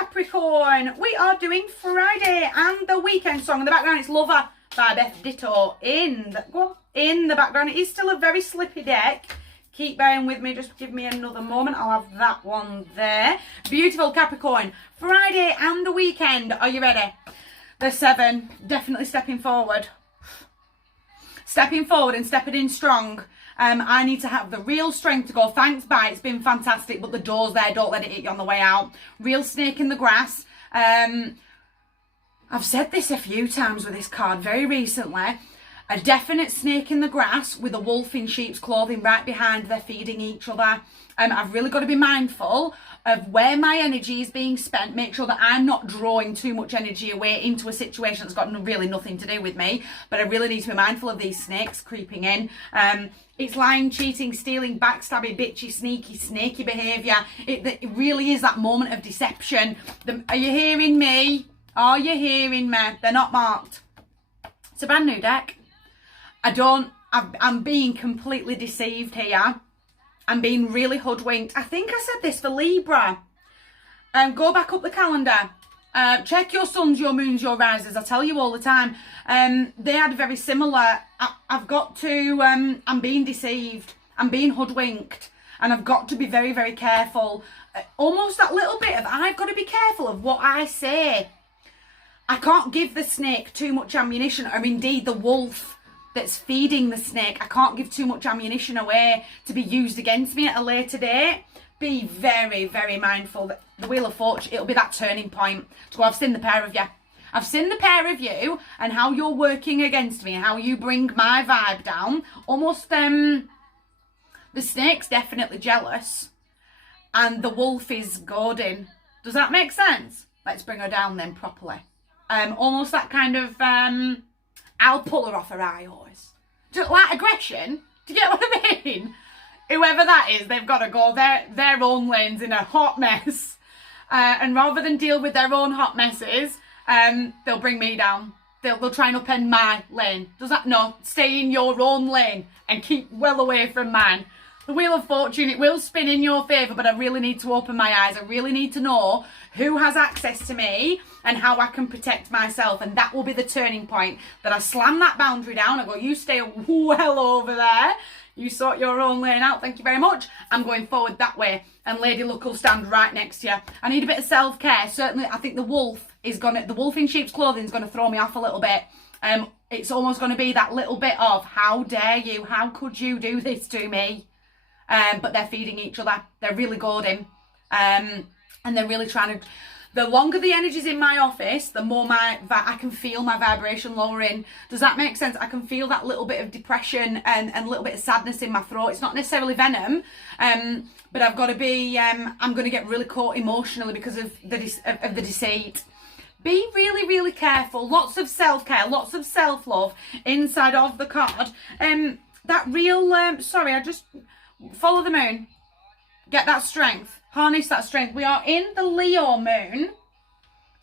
Capricorn. We are doing Friday and the weekend song. In the background, it's Lover by Beth Ditto. In the background, it is still a very slippy deck. Keep bearing with me, just give me another moment. I'll have that one there. Beautiful Capricorn. Friday and the weekend. Are you ready? The 7, definitely stepping forward. Stepping forward and stepping in strong. I need to have the real strength to go, thanks, bye, it's been fantastic, but the door's there, don't let it hit you on the way out. Real snake in the grass. I've said this a few times with this card very recently. A definite snake in the grass with a wolf in sheep's clothing right behind. They're feeding each other. I've really got to be mindful of where my energy is being spent. Make sure that I'm not drawing too much energy away into a situation that's got really nothing to do with me. But I really need to be mindful of these snakes creeping in. It's lying, cheating, stealing, backstabbing, bitchy, sneaky, snaky behaviour. It really is that moment of deception. Are you hearing me? Are you hearing me? They're not marked. It's a brand new deck. I'm being completely deceived here. I'm being really hoodwinked. I think I said this for Libra. Go back up the calendar. Check your suns, your moons, your rises. I tell you all the time. They had very similar. I've got to, I'm being deceived. I'm being hoodwinked. And I've got to be very, very careful. Almost that little bit of, I've got to be careful of what I say. I can't give the snake too much ammunition, or indeed the wolf that's feeding the snake. I can't give too much ammunition away to be used against me at a later date. Be very, very mindful that the Wheel of Fortune, it'll be that turning point to go, I've seen the pair of you. I've seen the pair of you and how you're working against me, how you bring my vibe down. Almost, the snake's definitely jealous and the wolf is goading. Does that make sense? Let's bring her down then properly. Almost that kind of, I'll pull her off her eye always. Just like aggression. Do you get what I mean? Whoever that is, they've got to go their own lanes in a hot mess. And rather than deal with their own hot messes, they'll bring me down. They'll try and upend my lane. Does that? No, stay in your own lane and keep well away from mine. The Wheel of Fortune, it will spin in your favour, but I really need to open my eyes. I really need to know who has access to me and how I can protect myself. And that will be the turning point, that I slam that boundary down. I go, you stay well over there. You sort your own lane out. Thank you very much. I'm going forward that way. And Lady Luck will stand right next to you. I need a bit of self-care. Certainly, I think the wolf in sheep's clothing is going to throw me off a little bit. It's almost going to be that little bit of, how dare you? How could you do this to me? But they're feeding each other. They're really goading. And they're really trying to... The longer the energy's in my office, the more I can feel my vibration lowering. Does that make sense? I can feel that little bit of depression and a little bit of sadness in my throat. It's not necessarily venom, but I've got to be... I'm going to get really caught emotionally because of the deceit. Be really, really careful. Lots of self-care, lots of self-love inside of the card. That real... sorry, I just... Follow the moon. Get that strength. Harness that strength. We are in the Leo moon.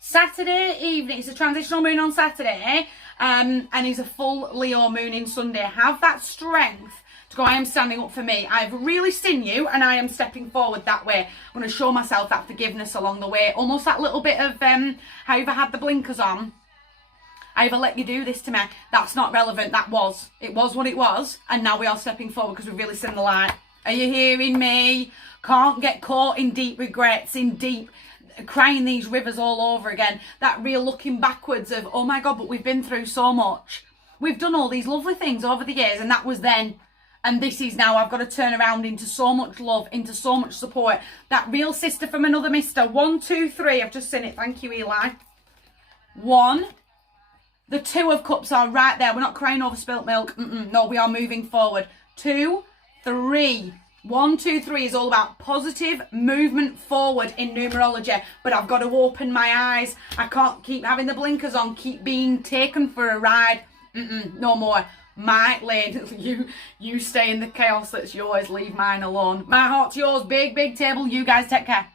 Saturday evening. It's a transitional moon on Saturday. And it's a full Leo moon in Sunday. Have that strength to go, I am standing up for me. I've really seen you and I am stepping forward that way. I'm going to show myself that forgiveness along the way. Almost that little bit of, have you ever had the blinkers on? I ever let you do this to me? That's not relevant. It was what it was. And now we are stepping forward because we've really seen the light. Are you hearing me? Can't get caught in deep regrets, in deep crying these rivers all over again. That real looking backwards of, oh my God, but we've been through so much. We've done all these lovely things over the years and that was then. And this is now. I've got to turn around into so much love, into so much support. That real sister from another mister. 1, 2, 3. I've just seen it. Thank you, Eli. 1. The 2 of Cups are right there. We're not crying over spilt milk. No, we are moving forward. 2, 3. 1, 2, 3 is all about positive movement forward in numerology. But I've got to open my eyes. I can't keep having the blinkers on, keep being taken for a ride. No more. My lane, you stay in the chaos that's yours. Leave mine alone. My heart's yours. Big, big table. You guys take care.